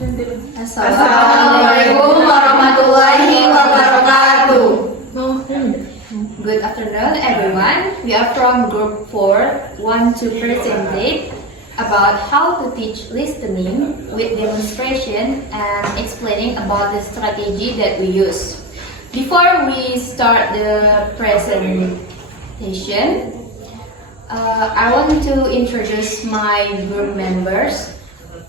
Assalamualaikum warahmatullahi wabarakatuh. Good afternoon, everyone. We are from Group 4, want to present about how to teach listening with demonstration and explaining about the strategy that we use. Before we start the presentation, I want to introduce my group members,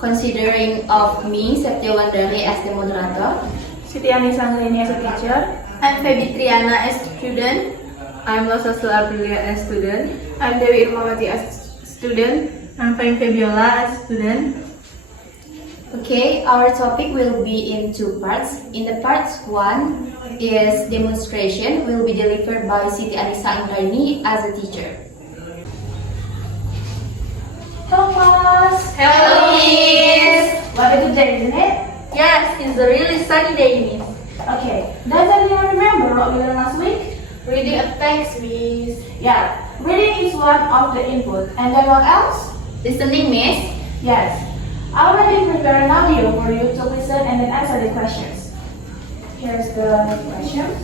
considering of me, Septio Wandari, as the moderator. Sitiani Sangrini as a teacher. I'm Febi Triana as student. I'm Losasu Aprilia as student. I'm Dewi Irmawati as student. I'm Fahim Febiola as student. Okay, our topic will be in two parts. In the parts 1 is demonstration, will be delivered by Siti Anissa Anggraini as a teacher. Hello class! Hello, Miss! What a good day, isn't it? Yes, it's a really sunny day, Miss. Okay, does anyone remember what we learned last week? Reading a text, Miss. Yeah, reading is one of the input. And then what else? Listening, Miss. Yes, I already prepared an audio for you to listen and then answer the questions. Here's the questions.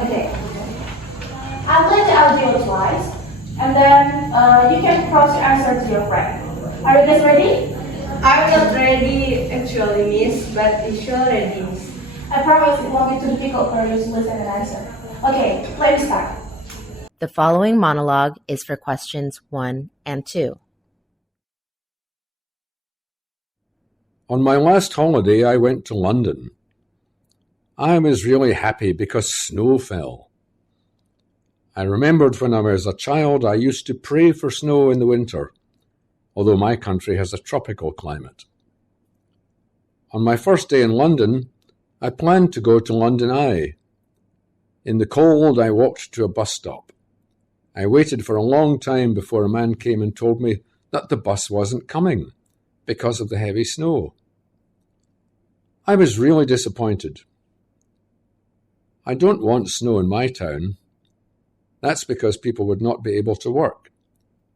Okay, I'll play the audio twice, and then you can cross your answer to your friend. Are you guys ready? I'm not ready actually, Miss, but it's sure ready, Miss. I promise it won't be too difficult for you to listen and answer. Okay, let's start. The following monologue is for questions 1 and 2. On my last holiday, I went to London. I was really happy because snow fell. I remembered when I was a child, I used to pray for snow in the winter, although my country has a tropical climate. On my first day in London, I planned to go to London Eye. In the cold, I walked to a bus stop. I waited for a long time before a man came and told me that the bus wasn't coming because of the heavy snow. I was really disappointed. I don't want snow in my town. That's because people would not be able to work,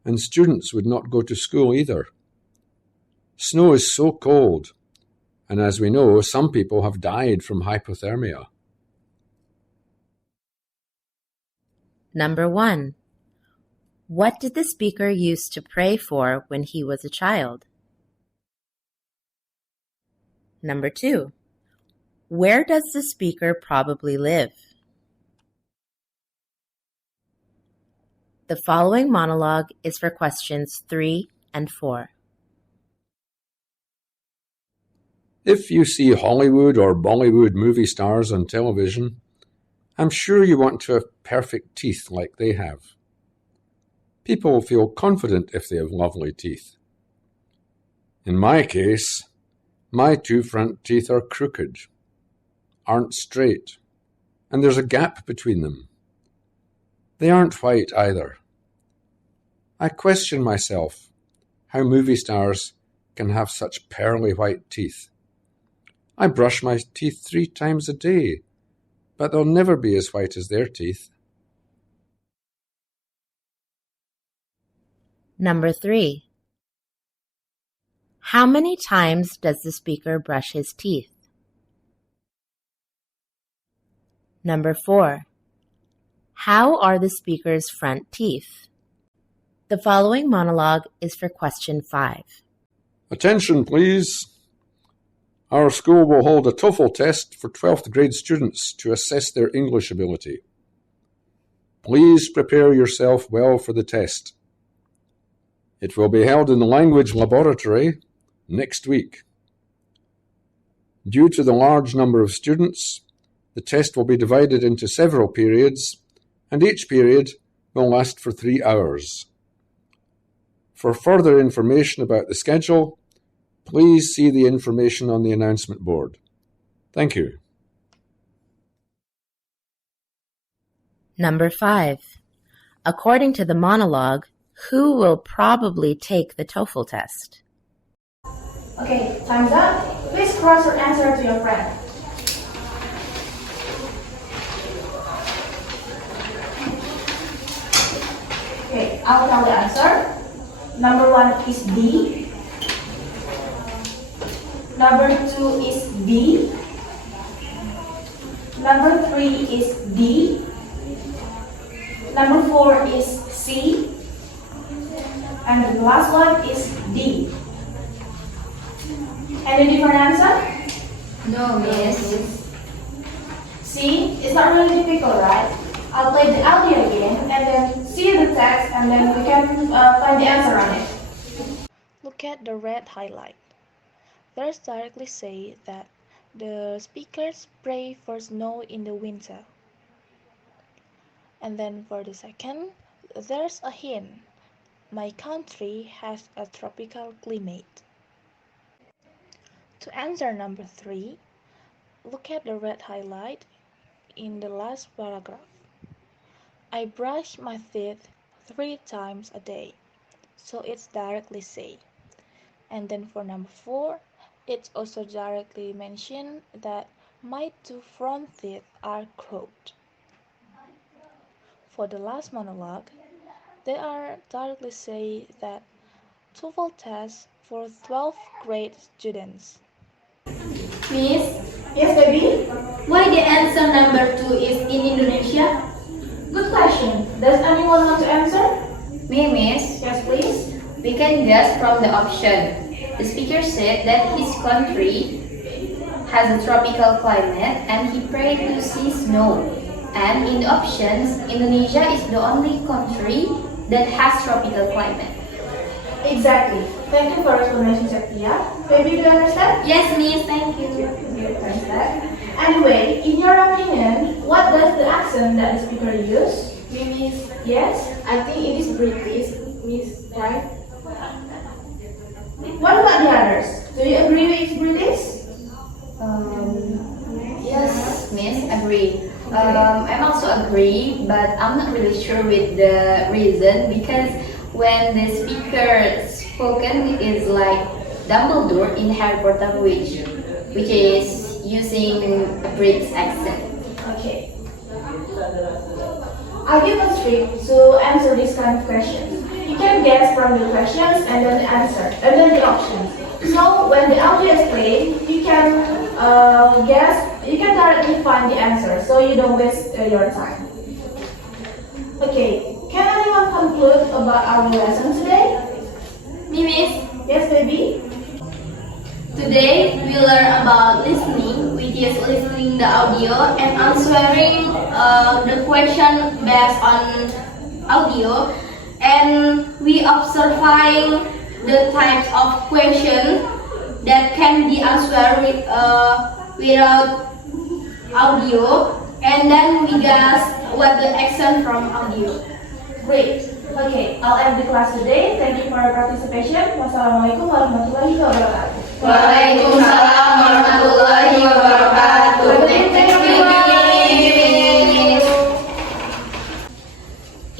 and students would not go to school either. Snow is so cold, and as we know, some people have died from hypothermia. Number 1. What did the speaker used to pray for when he was a child? Number 2. Where does the speaker probably live? The following monologue is for questions 3 and 4. If you see Hollywood or Bollywood movie stars on television, I'm sure you want to have perfect teeth like they have. People feel confident if they have lovely teeth. In my case, my 2 front teeth are crooked, aren't straight, and there's a gap between them. They aren't white either. I question myself how movie stars can have such pearly white teeth. I brush my teeth 3 times a day, but they'll never be as white as their teeth. Number 3. How many times does the speaker brush his teeth? Number 4. How are the speaker's front teeth? The following monologue is for question 5. Attention, please. Our school will hold a TOEFL test for 12th grade students to assess their English ability. Please prepare yourself well for the test. It will be held in the language laboratory next week. Due to the large number of students, the test will be divided into several periods, and each period will last for 3 hours. For further information about the schedule, please see the information on the announcement board. Thank you. Number 5. According to the monologue, who will probably take the TOEFL test? Okay, time's up. Please cross your answer to your friend. Okay, I'll tell the answer. Number 1 is D. Number 2 is B. Number 3 is D. Number 4 is C. And the last one is D. Any different answer? No, Miss. See, it's not really difficult, right? I'll play the audio again and then see the text and then we can find the answer on it. Look at the red highlight. There's directly say that the speakers pray for snow in the winter. And then for the second, there's a hint. My country has a tropical climate. To answer number 3, look at the red highlight in the last paragraph. I brush my teeth 3 times a day. So it's directly say. And then for number 4, it's also directly mentioned that my 2 front teeth are crooked. For the last monologue, they are directly say that TOEFL test for 12th grade students. Miss, Yes, baby? why the answer number 2 is in Indonesia? Good question. Does anyone want to answer? Me, Miss. Yes, please. We can guess from the option. The speaker said that his country has a tropical climate and he prayed to see snow. And in the options, Indonesia is the only country that has tropical climate. Exactly. Thank you for explanation, Satya. Baby, do you understand? Yes, Miss, thank you. You understand? Anyway, in your opinion, what does the accent that the speaker use? Miss, Yes? I think it is British, Miss, right? What about the others? Do you agree with it's British? Yes, Miss, agree. I'm also agree, but I'm not really sure with the reason because when the speaker spoken is like Dumbledore in Harry Potter, which is using a British accent. Okay. I'll give a trick to answer this kind of questions. You can guess from the questions and then the answer, and then the options. So when the audio is played, you can guess, you can directly find the answer, so you don't waste your time. Okay, can anyone conclude about our lesson today? Miss, Yes, baby? today we learn about listening, which is listening the audio and answering the question based on audio, and we observing the types of question that can be answered without audio, and then we guess what the accent from audio. Great. Okay, I'll end the class today. Thank you for your participation. Wassalamualaikum warahmatullahi wabarakatuh. Waalaikumsalam warahmatullahi wabarakatuh. Thank you, Miss.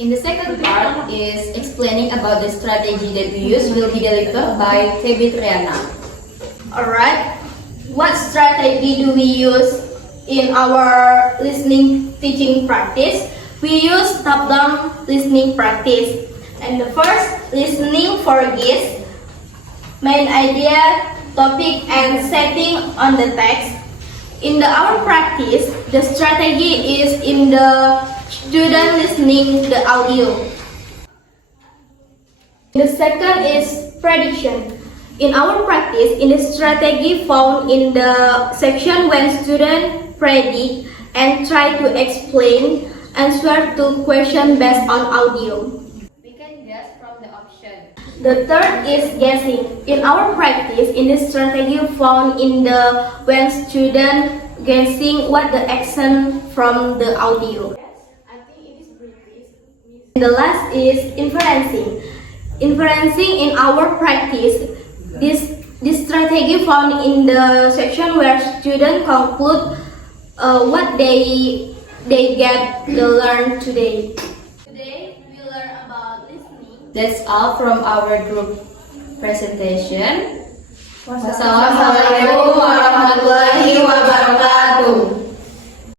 In the second part is explaining about the strategy that we use will be delivered by Tebit Riana. Alright, what strategy do we use in our listening teaching practice? We use top-down listening practice. And the first, listening for guests, main idea, topic, and setting on the text. In our practice, the strategy is in the student listening the audio. The second is prediction. In our practice, in the strategy found in the section when students predict and try to explain answer to question based on audio. We can guess from the option. The third is guessing. In our practice, in the strategy found in the when student guessing what the accent from the audio. And the last is inferencing. Inferencing in our practice, this strategy found in the section where students conclude what they get to learn today. Today we learn about listening. That's all from our group presentation. Wassalamualaikum. Wassalamualaikum warahmatullahi wabarakatuh.